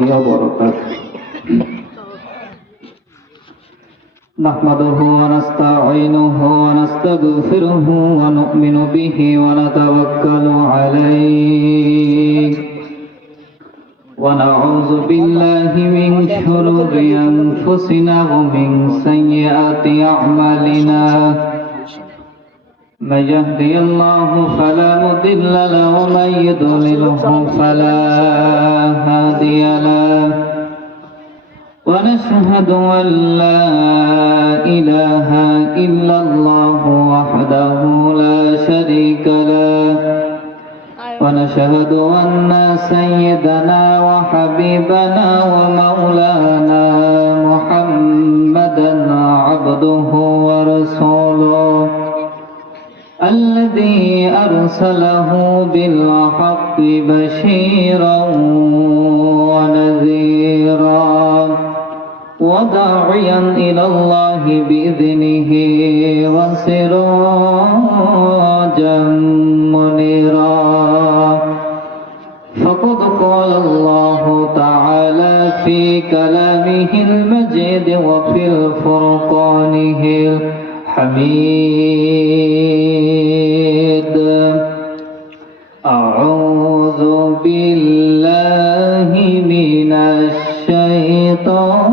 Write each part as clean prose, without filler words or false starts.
وبركاته نحمده ونستعينه ونستغفره ونؤمن به ونتوكل عليه ونعوذ بالله من شرور أنفسنا ومن سيئات أعمالنا من يهدي الله فلا مضل له ومن يضلله فلا هادي له ونشهد أن لا إله إلا الله وحده لا شريك له ونشهد أن سيدنا وحبيبنا ومولانا محمدا عبده ورسوله الذي أرسله بالحق بشيرا ونذيرا وداعيا إلى الله بإذنه وسراجا منيرا فقد قال الله تعالى في كلامه المجيد وفي الفرقانه الحميد أعوذ بالله من الشيطان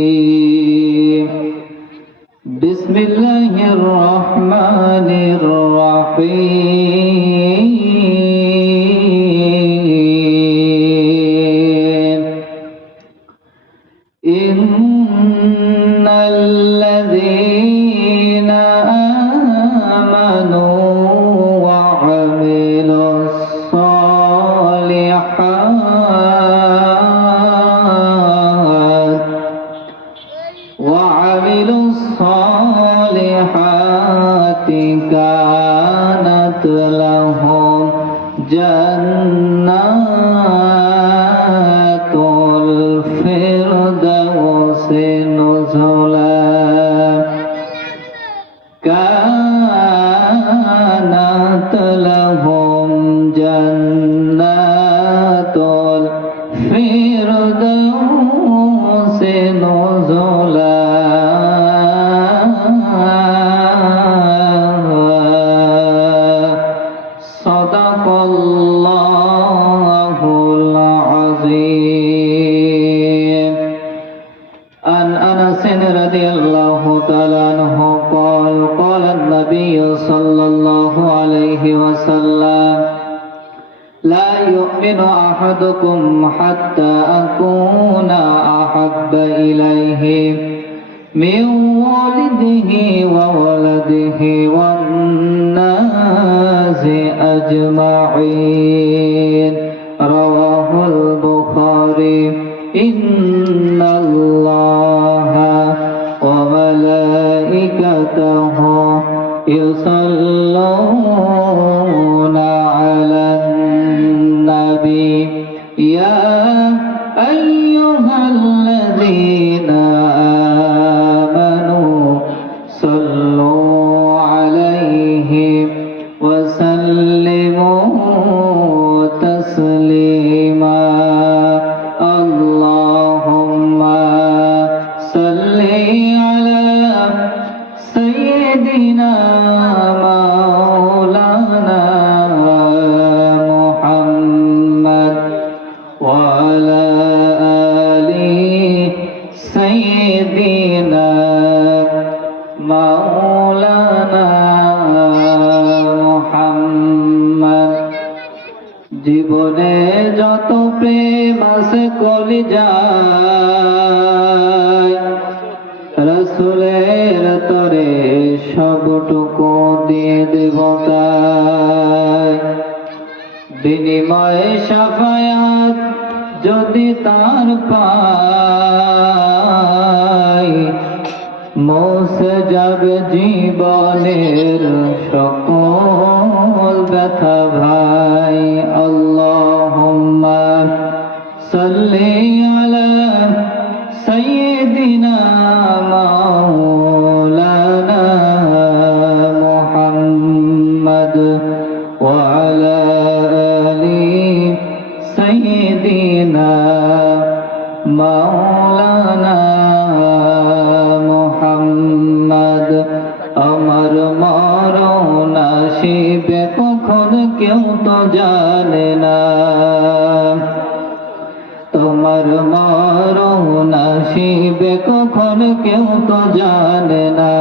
الرجيم بسم الله الرحمن الرحيم إن الذين آمنوا وعملوا الصالحات كانت لهم جنات الفردوس نزلا كانت لهم جنات الفردوس نزلا صدق الله العظيم عن أنس رضي الله تعالى عنه قال قال النبي صلى الله عليه وسلم لا يؤمن أحدكم حتى أكون أحب إليه من والده وولده والناس أجمعين رواه البخاري إن الله وملائكته يصلون على النبي يا أيها الذين آمنوا صلوا عليه وسلموا تسليما اللهم صل على سيدنا مولانا محمد وعلى آل سيدنا مولانا محمد জীবনে যত প্রেম আছে কলিজায় রাসূলের তরে সবটুকু দিয়ে দেব তাই বিনিময়ে শাফায়াত যদি তার পাই মুছে যাবে জীবনের সকল ব্যথা ভাই আল্লাহুম্মা সাল্লি আলা সাইয়্যিদিনা মাওলানা মুহাম্মদ ওয়া আলা আলি জানে না। তোমার মরণ আসিবে কখন কেউ তো জানে না।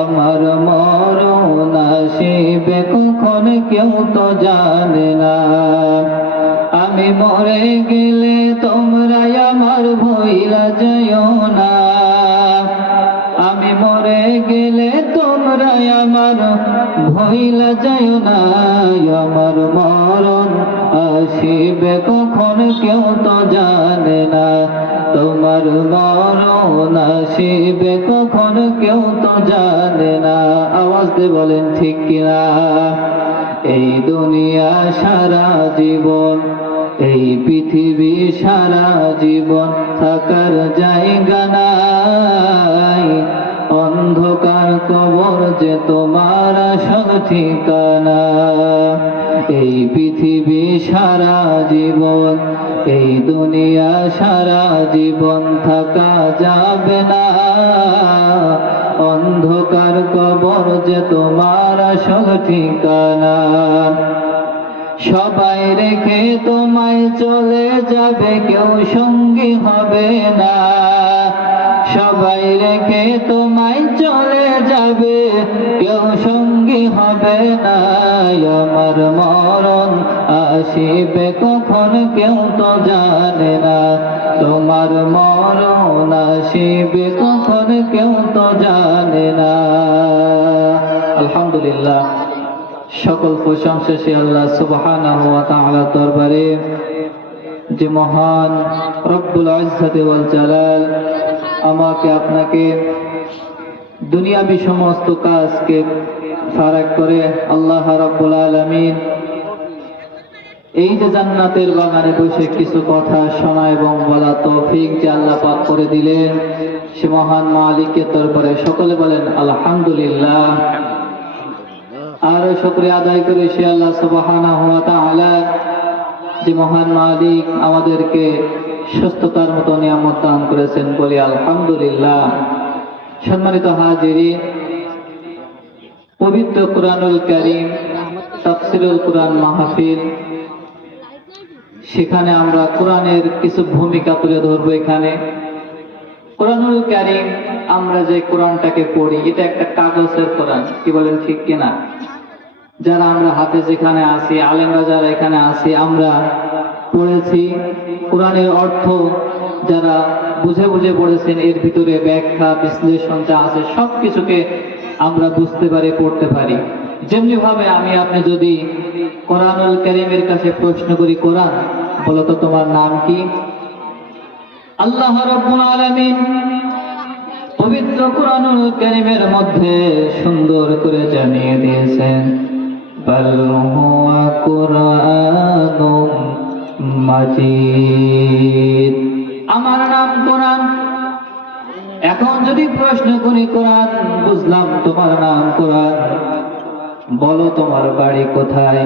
আমার মরণ আসিবে কখন কেউ তো জানে না। আমি মরে গেলে তোমরা আমার ভইলা যাইও না। আমি মরে গেলে তোমরা আমার ভইলা যাইও না। আমার মরণ আসিবে কখন কেউ তো জানে না। তোমার মরণ আসিবে কখন কেউ তো জানে না। আওয়াজ দিয়ে বলেন ঠিক কিনা? এই দুনিয়া সারা জীবন, এই পৃথিবী সারা জীবন থাকার জায়গা নাই। অন্ধকার কবর যে তোমার আসল ঠিকানা। এই পৃথিবী সারা জীবন, এই দুনিয়া সারা জীবন থাকা যাবে না। অন্ধকার কবর যে তোমার আসল ঠিকানা। সবাই রেখে তোমায় চলে যাবে, কেউ সঙ্গী হবে না। সবাই রেখে তোমায় চলে যাবে, কেউ সঙ্গী হবে না। আমার মরণ আসিবে কখন কেউ তো জানে না। তোমার মরণ আসিবে কখন কেউ তো জানে না। আলহামদুলিল্লাহ, সকল প্রশংসা সে আল্লাহ সুবহানাহু ওয়া তাআলার দরবারে, যে মহান রব্বুল ইজ্জতি ওয়াল জালাল আমাকে আপনাকে দুনিয়াবি সমস্ত কাজকে ফারাক করে আল্লাহ রাব্বুল আলামিন এই যে জান্নাতের বাগানে বসে কিছু কথা শোনা এবং বলা তৌফিক যে আল্লাহ পাক করে দিলেন, সে মহান মালিকের দরবারে সকলে বলেন আলহামদুলিল্লাহ। আর শুকরিয়া আদায় করে সে আল্লাহ সুবহানাহু ওয়া তাআলা, যে মহান মালিক আমাদেরকে সুস্থতার মতো নিয়ামত দান করেছেন, বলি আলহামদুলিল্লাহ। সম্মানিত হাজিরিন, পবিত্র কুরআনুল কারীম তাফসীরুল কুরআন মাহফিল, সেখানে আমরা কোরআনের কিছু ভূমিকা তুলে ধরবো। এখানে কুরআনুল কারীম, আমরা যে কোরআনটাকে পড়ি, এটা একটা কাগজের কোরআন, কি বলেন ঠিক কিনা? যারা আমরা হাতে যেখানে আসি, আলেমরা যারা এখানে আসি, আমরা পড়েছি কোরআনের অর্থ, যারা বুঝে বুঝে পড়েছেন, এর ভিতরে ব্যাখ্যা বিশ্লেষণ যা আছে সবকিছুকে আমরা বুঝতে পারি, পড়তে পারি। যেমনি ভাবে আমি আপনি যদি কোরআনুল কারীমের কাছে প্রশ্ন করি, কোরআন বলো তো তোমার নাম কি? আল্লাহ রাব্বুল আলামিন পবিত্র কুরআনুল কারীমের মধ্যে সুন্দর করে জানিয়ে দিয়েছেন, বাল হুয়া কুরআনুম মাজিদ, আমার নাম কোরআন। এখন যদি প্রশ্ন করি, কোরআন বুঝলাম তোমার নাম কোরআন, বলো তোমার বাড়ি কোথায়?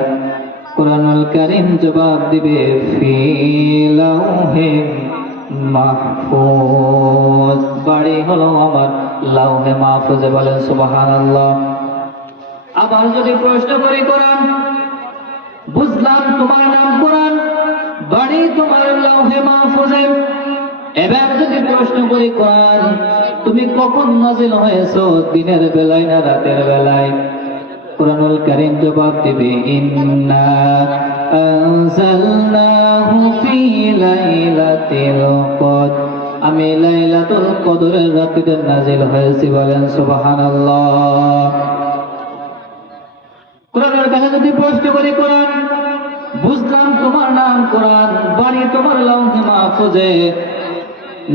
কুরআনুল কারীম জবাব দিবে, ফি লাউহে মাহফুজ, বাড়ি হলো আমার লাউহে মাহফুজে। বলেন সুবহানাল্লাহ। আবার যদি প্রশ্ন করি, কোরআন বুঝলাম তোমার নাম কোরআন, বাড়ি তোমার লাউহে মাহফুজে। এবার যদি প্রশ্ন করি, কোরআন তুমি কখন নাযিল হয়েছো, দিনের বেলায় না রাতের বেলায়? কুরআনুল কারীম জবাব দিবে, ইন্না আনজালনাহু ফি লাইলাতিল কদর, আমি লাইলাতুল কদরের রাতে নাযিল হয়েছি। বলেন সুবহানাল্লাহ। কুরআনের কাছে যদি প্রশ্ন করি, কোরআন বুঝলাম তোমার নাম কোরআন, বাড়ি তোমার লাউহে মাহফুজে,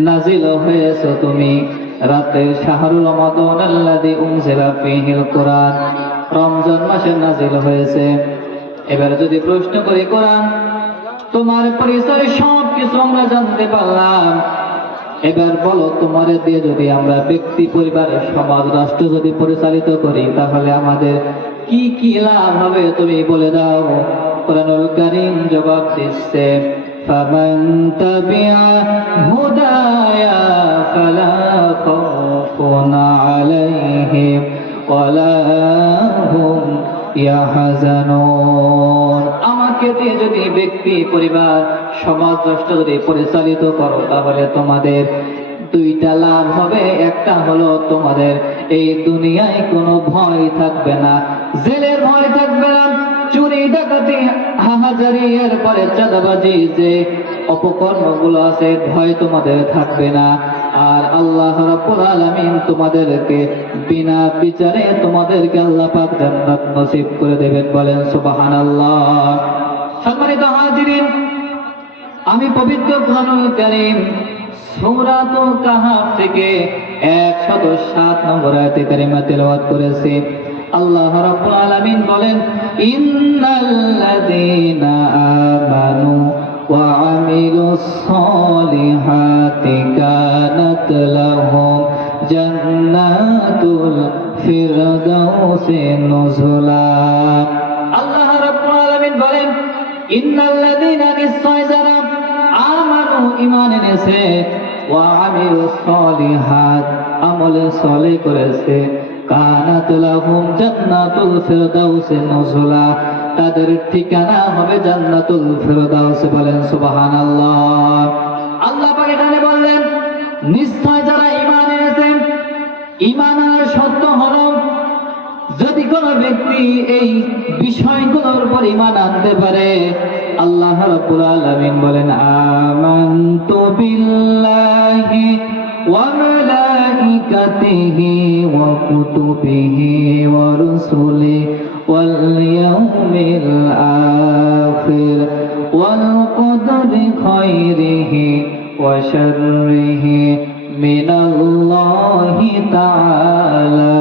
নাযিল হয়েছো তুমি রাতে শাহরুল রমাদান আল্লাযী উনজিলা ফীহিল কুরআন, রমজান মাসে নাযিল হয়েছে। এবারে যদি প্রশ্ন করি, কোরআন তোমার পরিচয় সব কিছু আমরা জানতে পারলাম, এবার বলো তোমার দিয়ে যদি আমরা ব্যক্তি, পরিবার, সমাজ, রাষ্ট্র যদি পরিচালিত করি, তাহলে আমাদের কি কি লাভ হবে তুমি বলে দাও। কুরআনুল কারীম জবাব দিচ্ছে, ফামান তাবিআ হুদায়া ফালা খাউফুন আলাইহিম ওয়ালা হুম ইয়াহজানুন, আমার হককে দিয়ে যদি ব্যক্তি, পরিবার, সমাজ, রাষ্ট্র যদি পরিচালিত করো, তাহলে তোমাদের দুইটা লাভ হবে। একটা হলো তোমাদের এই দুনিয়ায় কোনো ভয় থাকবে না, জেলের ভয় থাকবে না, চুরি ডাকাতি হাহাজারি এরপরে চাঁদাবাজি যে অপকর্মগুলো আছে ভয় তোমাদের থাকবে না। আর আল্লাহ রাব্বুল আলামিন তোমাদেরকে বিনা বিচারে তোমাদেরকে আল্লাহ পাক জান্নাত নসিব করে দেবেন। বলেন সুবহানাল্লাহ। সম্মানিত হাজিরিন, আমি পবিত্র কোরআনুল কারীম সূরাতুল কাহাফ থেকে 107 নম্বর আয়াতে কারিমা তেলাওয়াত করেছি। আল্লাহ রাব্বুল আলামিন বলেন, ইন্নাল্লাযীনা আমানু ওয়া আমিলুস সলিহাতি কানাত লাহুম জান্নাতুল ফিরদাউসি নুজুলা। আল্লাহ রাব্বুল আলামিন বলেন, ইন্নাল্লাযীনা নিশ্চয় যারা আমানু ঈমান এনেছে, ওয়া আমিলুস সলিহাত আমলে সলিহ করেছে, কানাত লাহুম জান্নাতুল ফিরদাউসি নুজুলা তাদের ঠিকানা হবে জান্নাতুল ফিরদাউস। বলেন সুবহানাল্লাহ। আল্লাহ পাক এখানে বললেন নিশ্চয় যারা ঈমান এনেছে, ঈমানের শর্ত হলো যদি কোনো ব্যক্তি এই বিষয়গুলোর উপর ঈমান আনতে পারে। আল্লাহ রাব্বুল আলামিন বলেন, আমানতু বিল্লাহি ওয়া মালাইকাতিহি ওয়া কুতুবিহি ওয়া রুসুলিহি ওয়াল ইয়াউমিল আখির ওয়াল কদরি খায়রিহি ওয়া শাররিহি মিনাল্লাহি তাআলা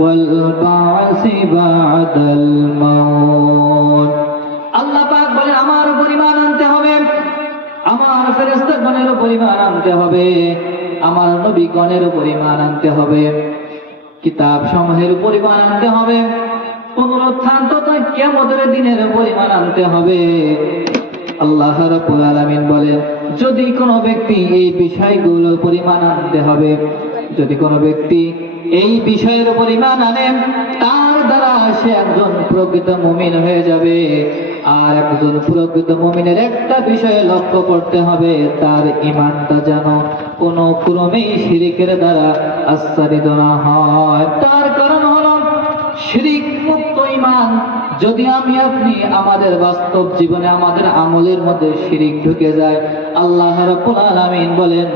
ওয়াল বা'সি বা'দাল মাউত। আল্লাহ পাক বলে আমার উপর ঈমান আনতে হবে, আমার ফেরেশতাগণের উপর ঈমান আনতে হবে, আমার নবীগণের উপর ঈমান আনতে হবে, কিতাব সমূহের উপর ঈমান আনতে হবে, পুনরুত্থান তথা কিয়ামতের দিনের উপর ঈমান আনতে হবে। আল্লাহ রাব্বুল আলামিন বলেন যদি কোনো ব্যক্তি এই বিষয়গুলোর উপর ঈমান আনতে হবে, যদি কোনো ব্যক্তি এই বিষয়ের উপর ঈমান আনে, তার দ্বারা সে একজন প্রকৃত মুমিন হয়ে যাবে। আর একজন প্রকৃত মুমিনের একটা বিষয়ে লক্ষ্য করতে হবে, তার ঈমানটা যেন কোনো ক্রমেই শিরকের দ্বারা আচ্ছাদিত না হয়। তার কারণ হলো শিরক মুক্ত ঈমান। যদি আমি আপনি আমাদের বাস্তব জীবনে আমাদের আমলের মধ্যে শিরক ঢুকে যায়, আল্লাহ রাব্বুল আলামিন বলেন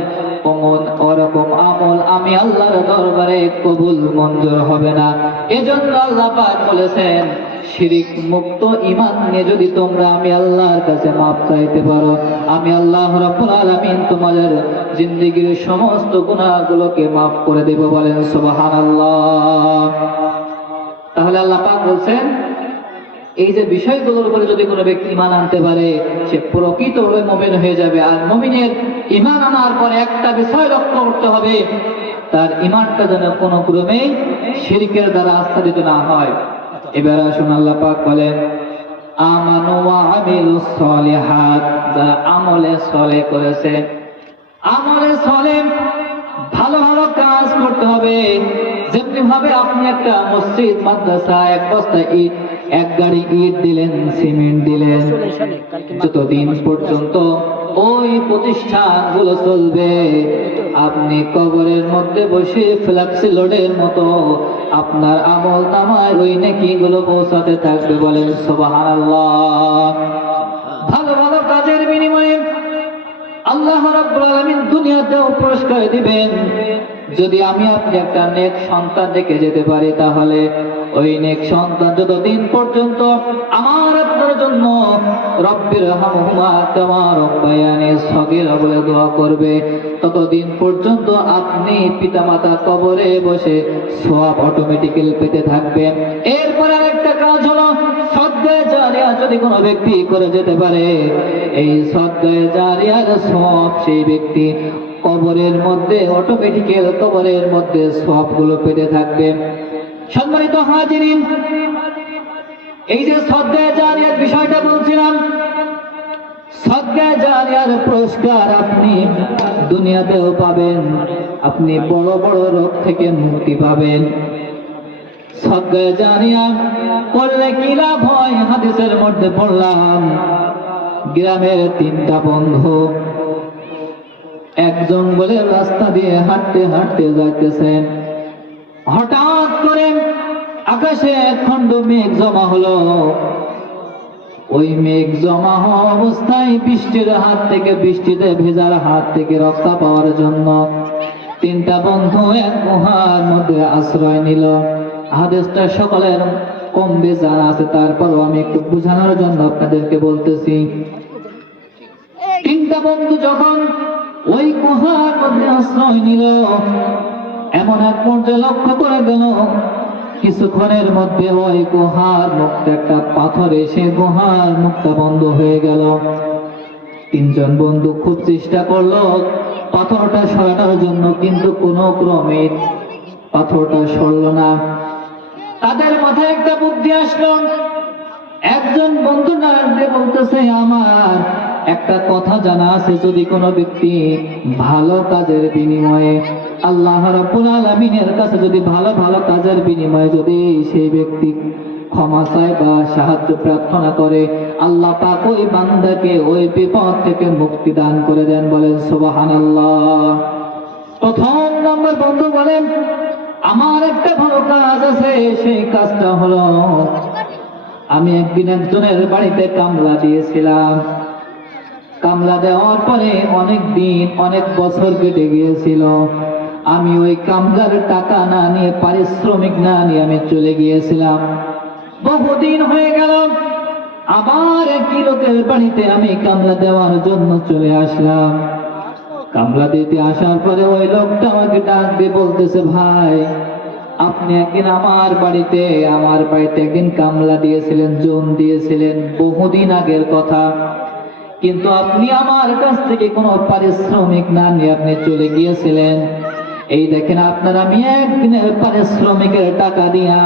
ওরকম আমল আমি আল্লাহর দরবারে কবুল মঞ্জুর হবে না। এজন্য আল্লাহ পাক বলেছেন শিরক মুক্ত ঈমান নিয়ে যদি তোমরা আমি আল্লাহর কাছে মাপ চাইতে পারো, আমি আল্লাহ রাব্বুল আলামিন তোমাদের জিন্দেগীর সমস্ত গুনাহগুলোকে মাফ করে দেব। বলেন সুবহানাল্লাহ। তাহলে আল্লাহ পাক বলছেন এই যে বিষয়গুলোর উপরে যদি কোনো ব্যক্তি ঈমান আনতে পারে, সে প্রকৃতভাবে মুমিন হয়ে যাবে। আর মুমিনের ঈমান আনার পরে একটা বিষয় লক্ষ্য করতে হবে, তার ঈমানটা যেন কোনো ক্রমে শিরকের দ্বারা আচ্ছাদিত না হয়। এবার আসুন আল্লাহ পাক বলেন আমানু ওয়া আমিলুস সলিহাত, যারা আমলে সলেহ করেছে, আমলে সলেহ ভালো ভালো কাজ করতে হবে। যেমনি ভাবে আপনি একটা মসজিদ মাদ্রাসা এক বস্তা ইট এক গাড়ি ইট দিলেন, সিমেন্ট দিলেন, যতদিন পর্যন্ত ওই প্রতিষ্ঠানগুলো চলবে, আপনি কবরের মধ্যে বসে ফ্ল্যাক্সি লোডের মতো আপনার আমল নামায় ওই নেকিগুলো পৌঁছাতে থাকবে। বলেন সুবহানাল্লাহ। ভালো ভালো কাজের বিনিময়ে আল্লাহ রাব্বুল আলামিন দুনিয়াতেও পুরস্কার দিবেন। যদি আমি আপনি একটা নেক সন্তান রেখে যেতে পারি, তাহলে ওই নেক সন্তান যতদিন পর্যন্ত আমার আপনার জন্য রব্বির হামহুমা কামা রব্বায়ানি সগীরা বলে দোয়া করবে, ততদিন পর্যন্ত আপনি পিতামাতা কবরে বসে সওয়াব অটোমেটিক্যালি পেতে থাকবেন। এরপর আরেকটা কাজ হলো সদকায়ে জারিয়া যদি কোনো ব্যক্তি করে যেতে পারে, এই সদকায়ে জারিয়ার সওয়াব সেই ব্যক্তি কবরের মধ্যে অটোমেটিক্যাল কবরের মধ্যে সওয়াবগুলো পেতে থাকবে। সম্মানিত হাজিরিন, এই যে সদকায়ে জারিয়ার বিষয়টা বলছিলাম, সদকায়ে জারিয়ার পুরস্কার আপনি দুনিয়াতেও পাবেন, আপনি বড় বড় রোগ থেকে মুক্তি পাবেন। সদকা জারিয়া করলে কি লাভ হয়? হাদিসের মধ্যে পড়লাম, গ্রামের তিনটা বন্ধু এক জঙ্গলের রাস্তা দিয়ে হাঁটতে হাঁটতে যাইতেছেন। হঠাৎ করে আকাশে খণ্ড মেঘ জমা হলো। ওই মেঘ জমা হওয়া অবস্থায় বৃষ্টির হাত থেকে, বৃষ্টিতে ভেজার হাত থেকে রক্ষা পাওয়ার জন্য তিনটা বন্ধু এক গুহার মধ্যে আশ্রয় নিল। হাদিসটা সকলের কম বেশ জানা আছে, তারপরও আমি একটু বোঝানোর জন্য আপনাদেরকে বলতেছি। তিনটা বন্ধু যখন ওই গুহার মধ্যে আশ্রয় নিল, এমন এক পর্যায়ে লক্ষ্য করে গেল কিছুক্ষণের মধ্যে ওই গুহার মুখটা, একটা পাথর এসে গুহার মুখটা বন্ধ হয়ে গেল। তিনজন বন্ধু খুব চেষ্টা করলো পাথরটা সরানোর জন্য, কিন্তু কোনো ক্রমে পাথরটা সরল না। তাদের মাথায় একটা বুদ্ধি আসলো। একজন বন্ধু নারায়ণকে বলতেছে, আমার একটা কথা জানা আছে, যদি কোনো ব্যক্তি ভালো কাজের বিনিময়ে আল্লাহ রাব্বুল আলামিনের কাছে যদি ভালো ভালো কাজের বিনিময়ে যদি সেই ব্যক্তি ক্ষমা চায় বা সাহায্য প্রার্থনা করে, আল্লাহ পাক ওই বান্দাকে ওই বিপদ থেকে মুক্তি দান করে দেন। বলেন সুবহানাল্লাহ। প্রথম নম্বর বন্ধু বলেন, আমার একটা ভালো কাজ আছে, সেই কাজটা হলো আমি একদিন একজনের বাড়িতে কামলা দিয়েছিলাম। কামলা দেওয়ার পরে অনেক দিন, অনেক বছর কেটে গিয়েছিল। আমি ওই কামলার টাকা না নিয়ে, পারিশ্রমিক না নিয়ে আমি চলে গিয়েছিলাম। বহুদিন হয়ে গেল, আবার একই লোকের বাড়িতে আমি কামলা দেওয়ার জন্য চলে আসলাম। কামলা দিতে আসার পরে ওই লোকটা আমাকে ডাক দিয়ে বলতেছে, ভাই আপনি একদিন আমার বাড়িতে একদিন কামলা দিয়েছিলেন, জোন দিয়েছিলেন, বহুদিন আগের কথা, কিন্তু আপনি আমার কাছ থেকে কোনো পারিশ্রমিক না নিয়ে আপনি চলে গিয়েছিলেন। এই দেখেন আপনার আমি একদিনের পারিশ্রমিকের টাকা দিয়া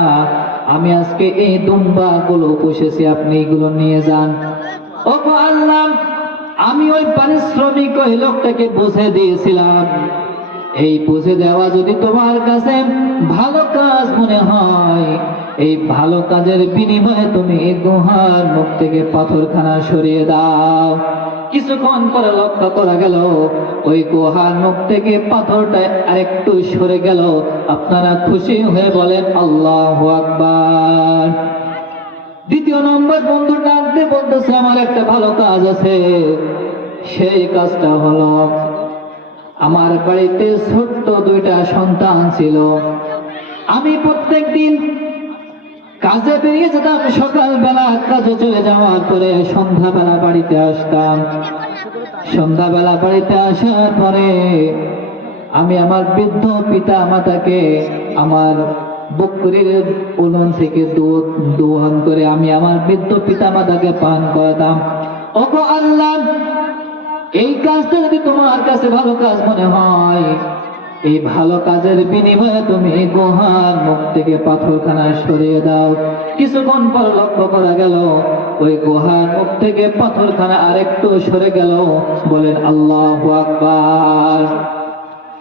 আমি আজকে এই দুম্বা গুলো পুষেছি, আপনি এগুলো নিয়ে যান। ও আল্লাহ, আমি ওই পারিশ্রমিক ওই লোকটাকে বুঝে দিয়েছিলাম। এই বুঝে দেওয়া যদি তোমার কাছে ভালো কাজ মনে হয়, এই ভালো কাজের বিনিময়ে তুমি এই গুহার মুখ থেকে পাথরখানা সরিয়ে দাও। কিছুক্ষণ পরে লক্ষ্য করা গেল ওই গুহার মুখ থেকে পাথরটা আরেকটু সরে গেল। আপনারা খুশি হয়ে বলেন আল্লাহু আকবার। দ্বিতীয় নম্বর বন্ধু ডাকতে বলতেছে, আমার একটা ভালো কাজ আছে, সেই কাজটা হলো আমার বাড়িতে ছোট্ট দুইটা সন্তান ছিল। আমি প্রত্যেক দিন কাজে বেরিয়ে যেতাম, সকালবেলা কাজে চলে যাওয়ার পরে সন্ধ্যাবেলা বাড়িতে আসতাম। সন্ধ্যাবেলা বাড়িতে আসার পরে আমি আমার বৃদ্ধ পিতা মাতাকে আমার বকরির উলন থেকে দুধ দোহন করে আমি আমার বৃদ্ধ পিতা মাতাকে পান করাতাম। ওগো আল্লাহ, এই কাজটা যদি তোমার কাছে ভালো কাজ মনে হয়, এই ভালো কাজের বিনিময়ে তুমি গুহার মুখ থেকে পাথরখানা সরিয়ে দাও। কিছুক্ষণ পর লক্ষ্য করা গেল ওই গুহার মুখ থেকে পাথরখানা আরেকটু সরে গেল। বলেন আল্লাহু আকবার।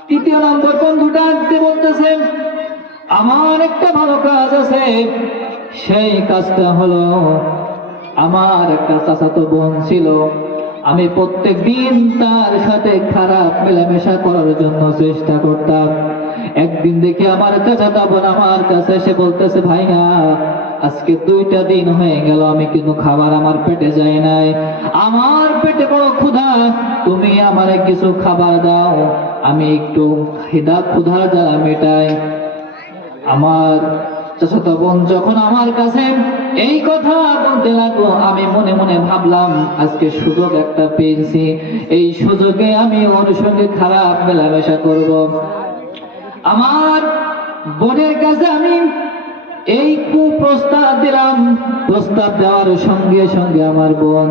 তৃতীয় নম্বর বন্ধু ডাকতে বলতেছে, আমার একটা ভালো কাজ আছে, সেই কাজটা হলো আমার একটা চাচাতো বোন ছিল। আমি প্রত্যেক দিন তার সাথে খারাপ মেলামেশা করার জন্য চেষ্টা করতাম। একদিন দেখি আমার চাচাতো বোন আমার কাছে এসে বলতেছে, ভাইয়া আজকে 2টা দিন হয়ে গেল আমি কিন্তু খাবার আমার পেটে যায় নাই, আমার পেটে বড় ক্ষুধা, তুমি আমারে কিছু খাবার দাও, আমি একটু ক্ষুধার জ্বালা মেটাই। আমার চাচাতো বোন যখন আমার কাছে এই কথা বলতে লাগলো, আমি মনে মনে ভাবলাম আজকে সুযোগ একটা পেয়েছি, এই সুযোগে আমি ওর সঙ্গে খারাপ মেলামেশা করব। আমার বোনের কাছে আমি এই কুপ্রস্তাব দিলাম। প্রস্তাব দেওয়ার সঙ্গে সঙ্গে আমার বোন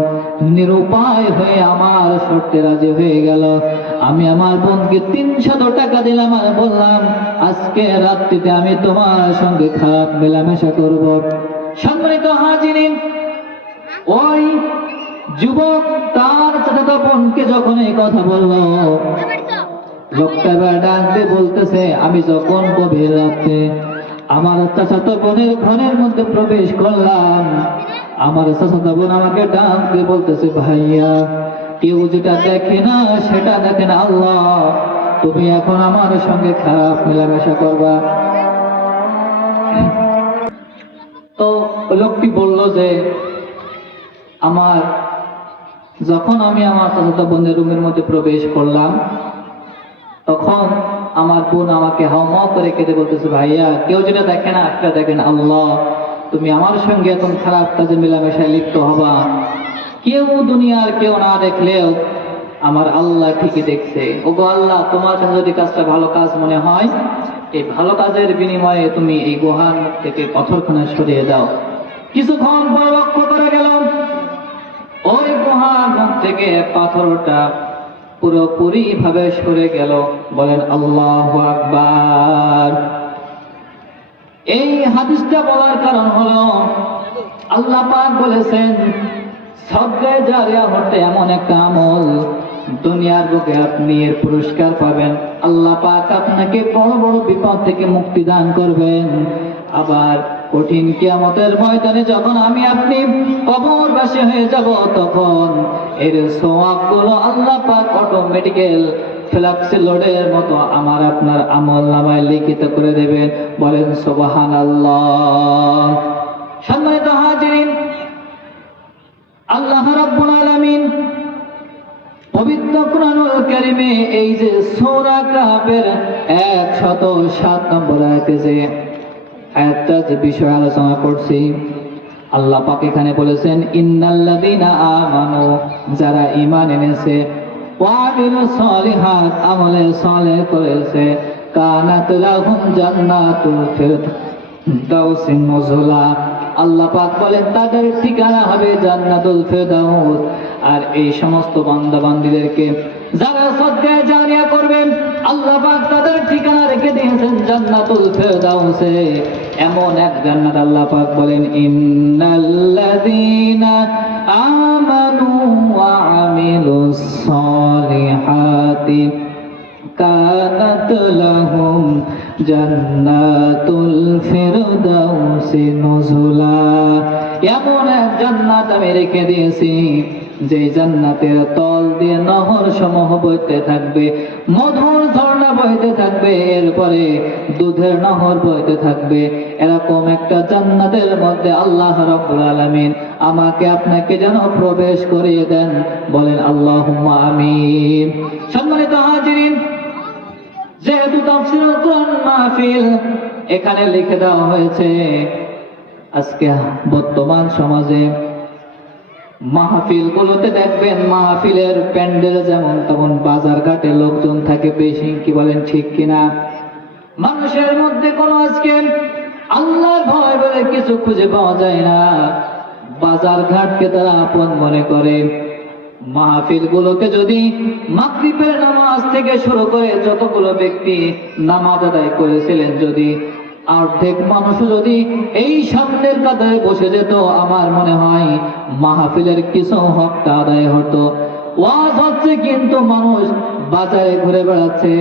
নিরুপায় হয়ে আমার শর্তে রাজি হয়ে গেল। আমি আমার বোনকে 300 টাকা দিলাম আর বললাম, আজকে রাত্রিতে আমি তোমার সঙ্গে খারাপ মেলামেশা করব। সম্মানিত হাজিরিন, ওই যুবক তার চাচাতো বোনকে যখন এই কথা বলল, লোকটা ডাকতে বলতেছে, আমি যখন গভীর রাত্রে আমার চাচাতো বোনের ঘরের মধ্যে প্রবেশ করলাম, আমার চাচাতো বোন আমাকে ডাক দিয়ে বলতেছে, ভাইয়া কেউ যেটা দেখে না সেটা দেখেন আল্লাহ, তুমি এখন আমার সঙ্গে খারাপ মেলামেশা করবা। তো লোকটি বলল যে যখন আমি আমার চাচাতো বোনের রুমের মধ্যে প্রবেশ করলাম, তখন আমার বোন আমাকে হাওমাও করে কেঁদে বলতেছে, ভাইয়া কেউ যেটা দেখে না সেটা দেখেন আল্লাহ, তুমি আমার সঙ্গে এখন খারাপ কাজে মেলামেশায় লিপ্ত হবা। কেউ দুনিয়ার কেউ না দেখলেও আমার আল্লাহ ঠিকই দেখছে। ওগো আল্লাহ, তোমার কাছে যদি কাজটা ভালো কাজ মনে হয়, এই ভালো কাজের বিনিময়ে তুমি এই গুহার মুখ থেকে পাথরখানা সরিয়ে দাও। কিছুক্ষণ পর লক্ষ্য করে গেল ওই গুহার মুখ থেকে পাথরটা পুরোপুরি ভাবে সরে গেল। বলেন আল্লাহু আকবার। এই হাদিসটা বলার কারণ হলো, আল্লাহ পাক বলেছেন সদকা জারিয়া হতে এমন একটা আমল, দুনিয়ার বুকে আপনি এর পুরস্কার পাবেন। আল্লাহ পাক আপনাকে বড় বড় বিপদ থেকে মুক্তি দান করবেন। আবার কঠিন কিয়ামতের ময়দানে যখন আমি আপনি কবরবাসী হয়ে যাব, তখন এর সওয়াবগুলো আল্লাহ পাক অটোমেটিক্যাল ফ্ল্যাক্সি লোডের মতো আমার আপনার আমল নামায় লিখিত করে দেবেন। বলেন সুবহানাল্লাহ। সম্মানিত হাজিরিন, আল্লাহ রাব্বুল আলামিন পবিত্র কুরআনুল কারীমে এই যে সূরা কাহফের 107 নম্বর আয়াতে যে আয়াতটা যে বিষয় আলোচনা করছি, আল্লাহ পাক এখানে বলেছেন ইন্নাল্লাযীনা আমানু, যারা ঈমান এনেছে, ওয়া আমিলুস সালিহাত, আমলে সালেহ করেছে, কানাত লাহুম জান্নাতুল ফিরদাউসি নুজুলা, আল্লাহ পাক বলেন তাদের ঠিকানা হবে জান্নাতুল ফিরদাউস। আর এই সমস্ত বান্দা বান্দীদেরকে যারা সদকা জারিয়া করবেন, আল্লাহ পাক তাদের ঠিকানা রেখে দিয়েছেন জান্নাতুল ফিরদাউসে। এমন এক জান্নাত আল্লাহ পাক বলেন ইন্নাল্লাযীনা আমানু ওয়া আমিলুস সালিহাতি কানাত লাহুম জান্নাতুল ফিরদাউসি নুজুলা। এমন এক জান্নাত আমি রেখে দিয়েছি, যে জান্নাতের তল দিয়ে নহর সমূহ বইতে থাকবে, মধুর ঝর্ণা বইতে থাকবে, এরপরে দুধের নহর বইতে থাকবে। এরকম একটা জান্নাতের মধ্যে আল্লাহ রাব্বুল আলামিন আমাকে আপনাকে যেন প্রবেশ করিয়ে দেন। বলেন আল্লাহুম্মা আমিন। সম্মানিত হাজিরিন, যেহেতু তাফসীরুল কুরআন মাহফিল এখানে লিখে দেওয়া হয়েছে, আজকে বর্তমান সমাজে মাহফিল গুলোতে দেখবেন মাহফিলের প্যান্ডেল যেমন তেমন বাজার ঘাটে লোকজন থাকে বেশি, কি বলেন ঠিক কিনা? মানুষের মধ্যে কোনো আজকে আল্লাহর ভয় বলে কিছু খুঁজে পাওয়া যায় না। বাজার ঘাটকে তারা আপন মনে করে। মাহফিল গুলোকে যদি মাগরিবের নামাজ থেকে শুরু করে যতগুলো ব্যক্তি নামাজ আদায় করেছিলেন, যদি অর্ধেক মানুষ যদি এই সামনের কাতারে বসে যেত, আমার মনে হয় মাহফিলের কিছু হকটা আদায় হতো। ওয়াজ হচ্ছে কিন্তু মানুষ বাজারে ঘুরে বেড়াচ্ছে।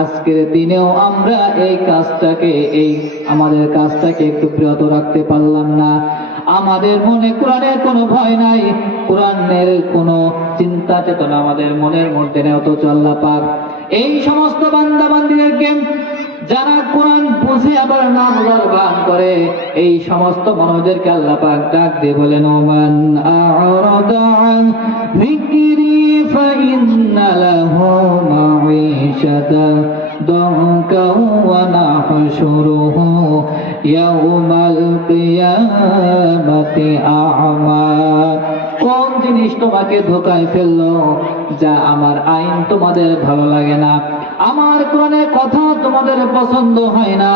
আজকের দিনেও আমরা এই কাজটাকে, এই আমাদের কাজটাকে একটু বিরত রাখতে পারলাম না। আমাদের মনে কোরআনের কোনো ভয় নাই, কোরআনের কোনো চিন্তা চেতনা আমাদের মনের মধ্যে নেই। অথচ আল্লাহ পাক এই সমস্ত বান্দা বান্দীদেরকে যারা কোরআন বুঝে আবার না বোঝার ভান করে, এই সমস্ত মানুষদেরকে আল্লাহ পাক ডাক দিয়ে বলেন ওমান আ'রাদা আন যিকরি ফাইন্না লাহু মাঈশাতা দানকা ওয়া নাহশুরুহু ইয়াওমাল কিয়ামাতি আ'মা। কোন জিনিস তোমাকে ধোঁকায় ফেললো, যা আমার আইন তোমাদের ভালো লাগে না, আমার কোরআনের কথা তোমাদের পছন্দ হয় না।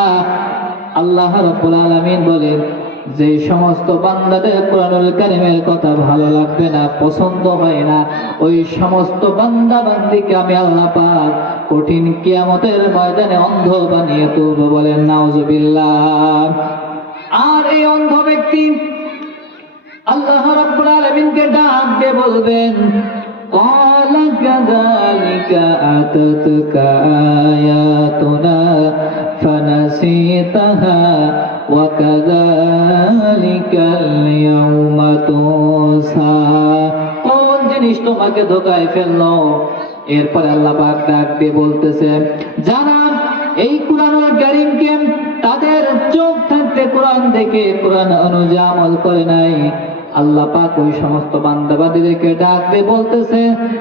আল্লাহ রাব্বুল আলামিন বলেন, যে সমস্ত বান্দাদের কোরআনুল কারীমের কথা ভালো লাগবে না, পছন্দ হয় না, ওই সমস্ত বান্দা বান্দীকে আমি আল্লাহ পাক কঠিন কিয়ামতের ময়দানে অন্ধ বানিয়ে তুলব। বলেন নাউজুবিল্লাহ। আর এই অন্ধ ব্যক্তি আল্লাহ রাব্বুল আলামিনকে ডাক দিয়ে বলবেন قال كذلك أتتك آياتنا فنسيت نسيتها وكذلك اليوم تنسى কোন জিনিস তোমাকে ধোঁকায় ফেললো? এরপরে আল্লাহ পাক ডাক দিয়ে বলতেছে, যারা এই কুরআনুল কারীমকে তাদের চোখ থাকতে কোরআন দেখে কোরআন অনুযায়ী আমল করে নাই, আল্লাহ পাক ওই সমস্ত বান্দাবাদীদেরকে ডাক দিয়ে বলতেছে,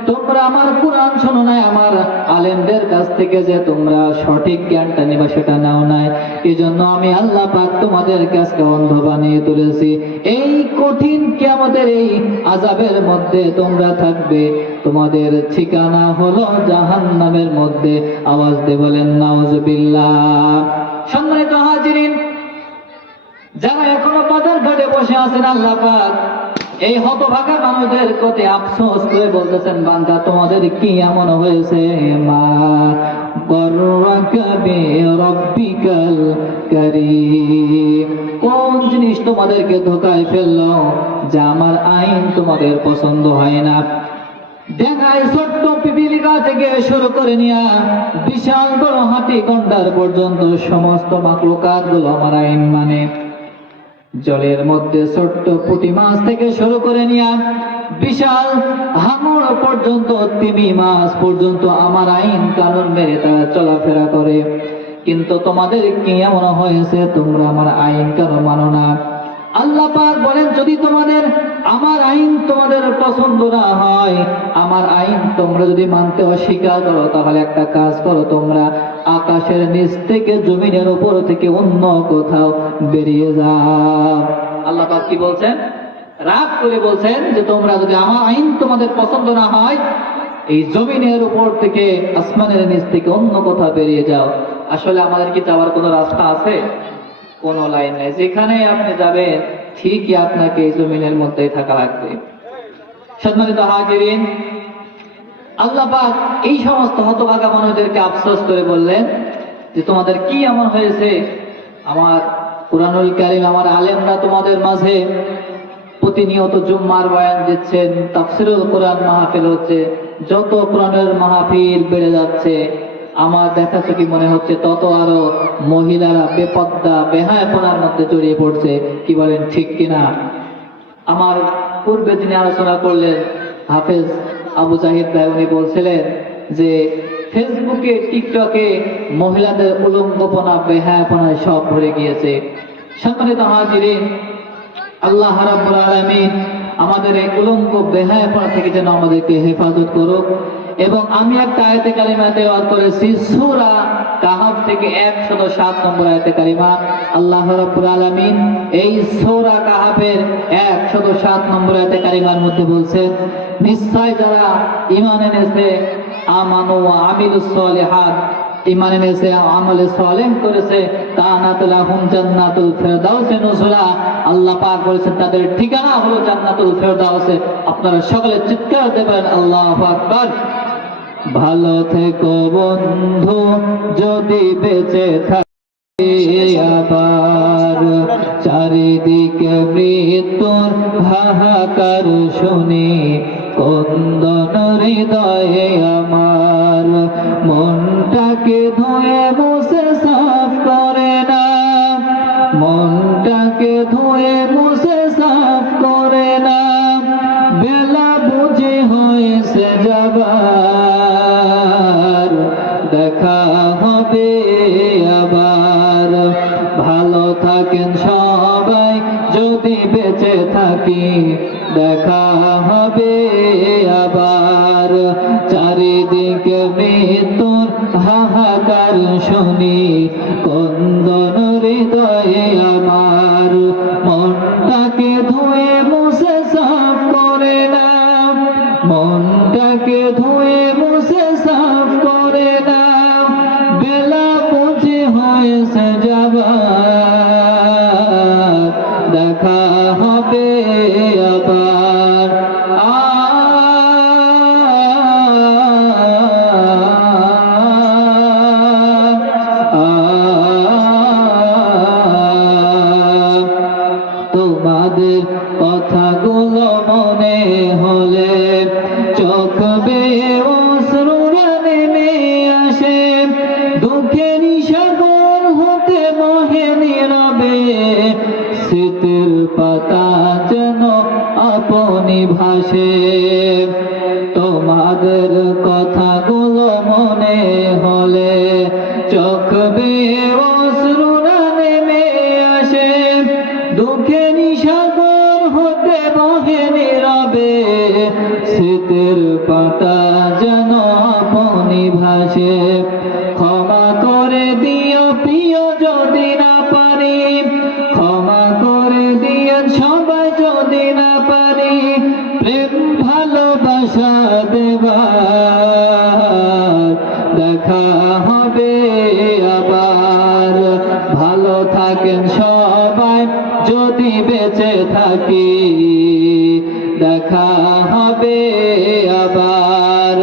তোমরা আমার কোরআন শোনো নাই, আমার আলেমদের কাছ থেকে যে তোমরা সঠিক জ্ঞানটা নিবা সেটা নাও নাই, এজন্য আমি আল্লাহ পাক তোমাদের কাছে অন্ধ বানিয়ে তুলেছি। এই কঠিন কিয়ামতের এই আযাবের মধ্যে তোমরা থাকবে, তোমাদের ঠিকানা হলো জাহান্নামের মধ্যে। আওয়াজ দিয়ে বলেন নাউজুবিল্লাহ। সম্মানিত হাজিরিন, যারা এখনো বাজার ঘাটে বসে আছেন, আল্লাহ পাক এই হতভাগা মানুষদের প্রতি আফসোস করে বলতেছেন, বান্দা তোমাদের কি এমন হয়েছে? মা গররাকা বিরাব্বিকাল কারীম, কোন জিনিস তোমাদেরকে ধোঁকায় ফেললো যা আমার আইন তোমাদের পছন্দ হয় না? দেখায় ছোট্ট পিপিলিকা থেকে শুরু করে নিয়ে বিশাল বড় হাতি গন্ডার পর্যন্ত সমস্ত মাখলুকাত গুলো আমার আইন মানে। জলের মধ্যে ছোট্ট পুঁটি মাছ থেকে শুরু করে নিয়ে বিশাল হাঙর পর্যন্ত, তিমি মাছ পর্যন্ত আমার আইন কানুন মেনে তারা চলাফেরা করে। কিন্তু তোমাদের কি এমন হয়েছে তোমরা আমার আইন কানুন মানো না? আল্লাহ পাক বলেন, যদি তোমাদের আমার আইন তোমাদের পছন্দ না হয়, আমার আইন তোমরা যদি মানতে অস্বীকার করো, তাহলে একটা কাজ করো, তোমরা আকাশের নিচ থেকে জমিনের উপর থেকে অন্য কোথাও বেরিয়ে যাও। আল্লাহ পাক কি বলছেন? রাগ করে বলছেন যে তোমরা যদি আমার আইন তোমাদের পছন্দ না হয়, এই জমিনের উপর থেকে আসমানের নিচ থেকে অন্য কোথাও বেরিয়ে যাও। আসলে আমাদের কি যাওয়ার কোনো রাস্তা আছে? কোনো লাইন নেই। যেখানে আপনি যাবেন ঠিকই আপনাকে এই জমিনের মধ্যেই থাকা লাগবে। সম্মানিত হাজিরিন, আল্লাহ পাক এই সমস্ত হতভাগা মানুষদেরকে আফসোস করে বললেন যে তোমাদের কি এমন হয়েছে? আমার কুরআনুল কারীম, আমার আলেমরা তোমাদের মাঝে প্রতিনিয়ত জুম্মার বয়ান দিচ্ছেন, তাফসীরুল কোরআন মাহফিল হচ্ছে, যত কোরআনের মাহফিল বেড়ে যাচ্ছে আমার দেখাচ্ছে কি মনে হচ্ছে তত আরো মহিলারা বেপর্দা বেহায়াপনার মধ্যে জড়িয়ে পড়ছে। কি বলেন, ঠিক কিনা? আমার পূর্বে যিনি আলোচনা করলেন হাফেজ আবু জাহিদ ভাই, উনি বলছিলেন যে ফেসবুকে টিকটকে মহিলাদের উলঙ্গপনা বেহায়াপনায় সব ভরে গিয়েছে। সম্মানিত হাজিরিন, আল্লাহ রাব্বুল আলামিন আমাদের এই উলঙ্গ বেহায়াপনা থেকে যেন আমাদেরকে হেফাজত করুক। এবং আমি একটা আয়াতে কারিমা তেলাওয়াত করেছি সূরা কাহাফ থেকে 107 নম্বর আয়াতে কারিমা। আল্লাহ রাব্বুল আলামিন এই সূরা কাহাফের 107 নম্বর আয়াতে কারিমার মধ্যে বলছেন, নিশ্চয় যারা ঈমান এনেছে, আমানু ওয়া আমিলুস সলিহাত, ঈমান এনেছে, আমলে সালেহ করেছে, কানাত লাহুম জান্নাতুল ফিরদাউসে নুজুলা, আল্লাহ পাক বলেছেন তাদের ঠিকানা হলো জান্নাতুল ফিরদাউসে। আপনারা সকলে চিৎকার দেবেন আল্লাহু আকবার। ভালো থেকো বন্ধু যদি বেঁচে থাকি, আবার চারিদিকে মৃত্যুর হাহাকার শুনি, কন্দন হৃদয়ে আমার, মনটাকে ধুয়ে মুছে সাফ করে না, মনটাকে ধুয়ে মুছে সাফ করে না, বেলা বুঝে হয়েছে যাবার, দেখা হবে আবার। ভালো থাকেন সবাই যদি বেঁচে থাকি, দেখা হবে আবার। চারিদিকে মৃত্যুর হাহাকার শুনি, কন্দন হৃদয়ে আমার, মনটাকে ধুয়ে মুছে সাফ করে না, মনটাকে ধুয়ে মুছে সাফ করে না, বেলা বুঝে হয়েছে যাবার, দেখা হবে আবার। তোমাদের কথাগুলো মনে হলে চোখ বেয়ে অশ্রু নেমে আসে, তোমাদের কথাগুলো মনে হলে চোখ বেয়ে অশ্রুরা নেমে আসে, দুঃখের সাগর হতে বহে নীরবে, স্মৃতির পাতা যেন আপনি ভাসে। ক্ষমা করে দিও প্রিয় যদি না পারি, ক্ষমা করে দিয়েন সবাই যদি না পারি, প্রেম ভালোবাসা দেবার দেখা হবে আবার। ভালো থাকেন সবাই যদি বেঁচে থাকি, দেখা হবে আবার।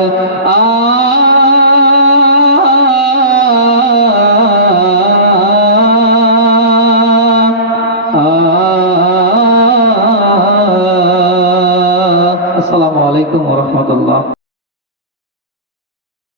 আসসালামু আলাইকুম ওয়া রাহমাতুল্লাহ।